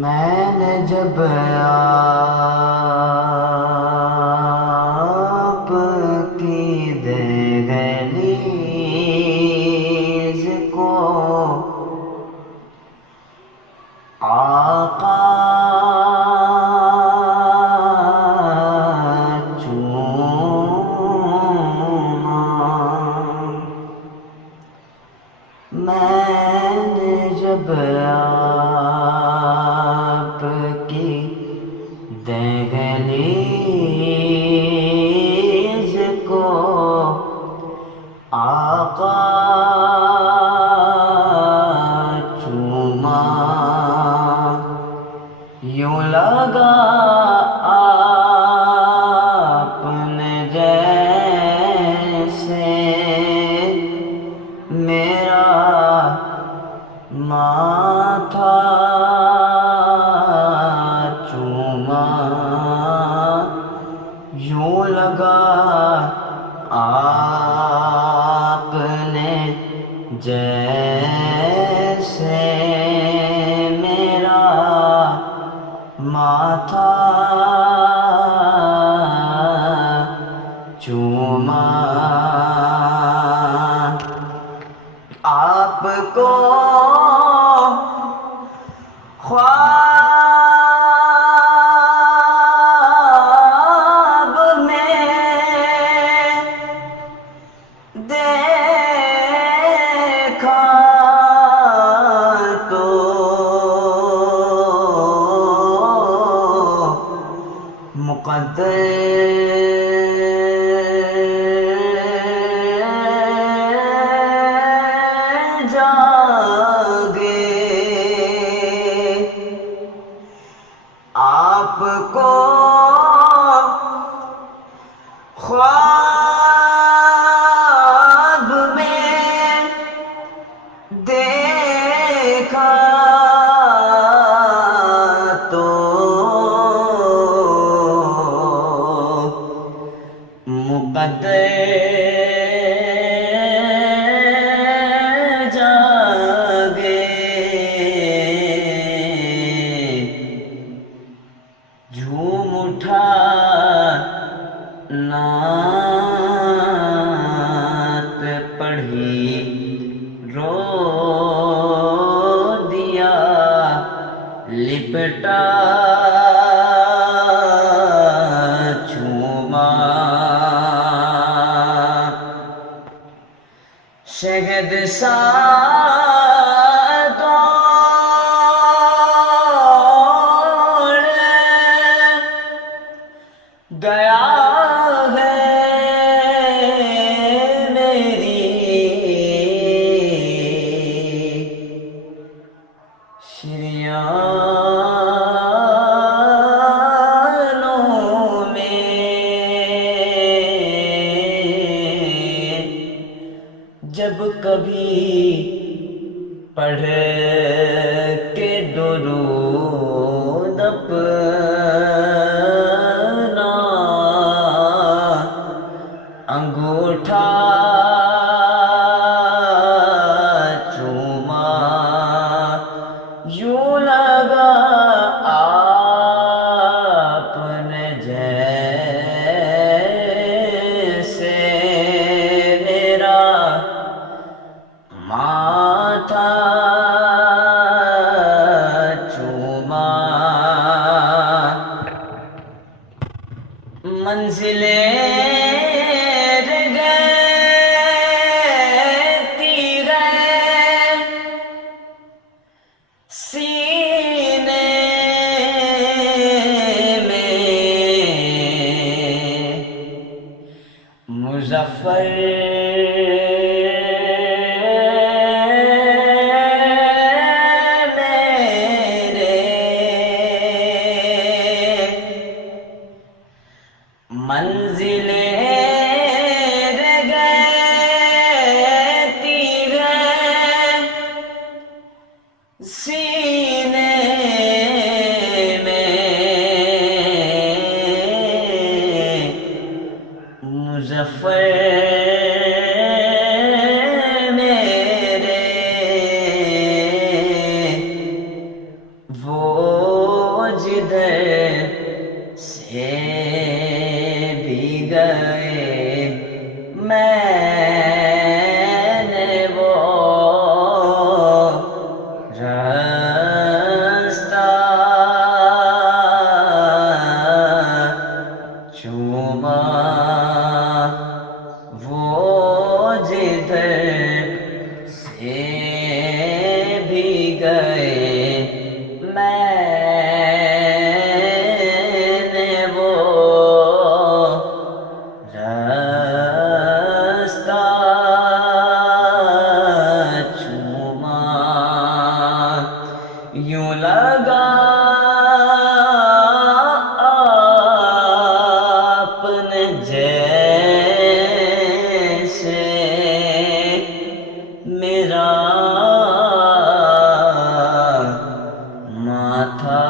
میں نے جب آپ کی دہلیز کو آقا چوما، میں نے جب آپ کی دہلیز کو آقا چوما، یوں لگا آپ نے جیسے میرا ماتھا چوما، یوں لگا آپ نے جیسے میرا ماتھا چوما، آپ کو خواب میں دیکھا تو مقدر جاگے، آپ کو خواب میں دیکھا تو مقدر جاگے، جھوم اٹھا نعت پڑھی، رو دیا لپٹا چوما، شہد سا دوڑ گیا ہے میری شریانوں میں، جب کبھی پڑھ کے درود اپنا انگوٹھا چوما، یوں لگا آپ نے جیسے میرا ماتھا چوما، منزلیں رہتی گئے سینے میں، مظفر منزلیں رہتی گئے سینے میں، مظفر جدھر سے بھی گئے میں نے وہ راستہ چوما، وہ جدھر سے بھی گئے میں نے وہ راستہ چوما، یوں لگا آپ نے جیسے میرا ماتھا